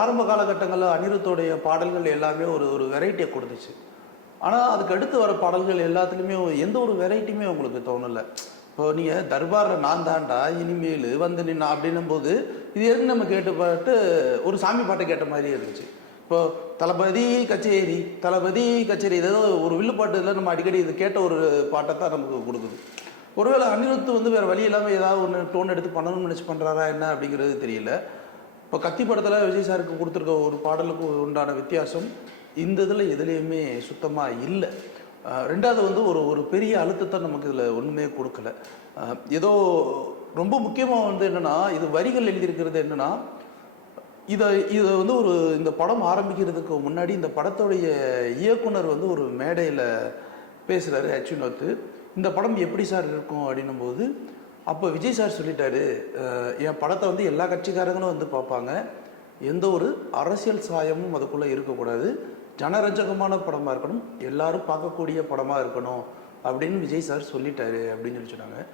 ஆரம்ப காலகட்டங்களில் அனிருத்தோடைய பாடல்கள் எல்லாமே ஒரு ஒரு வெரைட்டியை கொடுத்துச்சு. ஆனால் அதுக்கு அடுத்து வர பாடல்கள் எல்லாத்துலேயுமே எந்த ஒரு வெரைட்டியுமே உங்களுக்கு தோணலை. இப்போ நீங்கள் தர்பாரில் நான் தாண்டா இனிமேல் வந்து நின்னா அப்படின்னும் போது இது எதுக்கு நம்ம கேட்டு பாட்டு ஒரு சாமி பாட்டை கேட்ட மாதிரியே இருந்துச்சு. இப்போ தளபதி கச்சேரி தளபதி கச்சேரி ஏதோ ஒரு வில்லுப்பாட்டுல நம்ம அடிக்கடி இது கேட்ட ஒரு பாட்டை தான் நமக்கு கொடுக்குது. ஒருவேளை அனிருத் வந்து வேறு வழி இல்லாமல் ஏதாவது ஒன்று டோன் எடுத்து பண்ணணும்னு நினச்சி பண்ணுறாரா என்ன அப்படிங்கிறது தெரியல. இப்போ கத்தி படத்தில் விஜய் சாருக்கு கொடுத்துருக்க ஒரு பாடலுக்கு உண்டான வித்தியாசம் இந்த இதில் எதுலேயுமே சுத்தமாக இல்லை. ரெண்டாவது வந்து ஒரு ஒரு பெரிய அழுத்தத்தை நமக்கு இதில் ஒன்றுமே கொடுக்கல. ஏதோ ரொம்ப முக்கியமாக வந்து என்னென்னா இது வரிகள் எழுதியிருக்கிறது என்னென்னா இதை வந்து ஒரு இந்த படம் ஆரம்பிக்கிறதுக்கு முன்னாடி இந்த படத்துடைய இயக்குனர் வந்து ஒரு மேடையில் பேசுகிறாரு அச்சுனோத்து. இந்த படம் எப்படி சார் இருக்கும் அப்படின்னும் போது அப்போ விஜய் சார் சொல்லிட்டாரு, என் படத்தை வந்து எல்லா கட்சிக்காரங்களும் வந்து பார்ப்பாங்க, எந்த ஒரு அரசியல் சாயமும் அதுக்குள்ளே இருக்கக்கூடாது, ஜனரஞ்சகமான படமாக இருக்கணும், எல்லாரும் பார்க்கக்கூடிய படமாக இருக்கணும் அப்படின்னு விஜய் சார் சொல்லிட்டாரு அப்படின்னு சொல்லி சொன்னாங்க.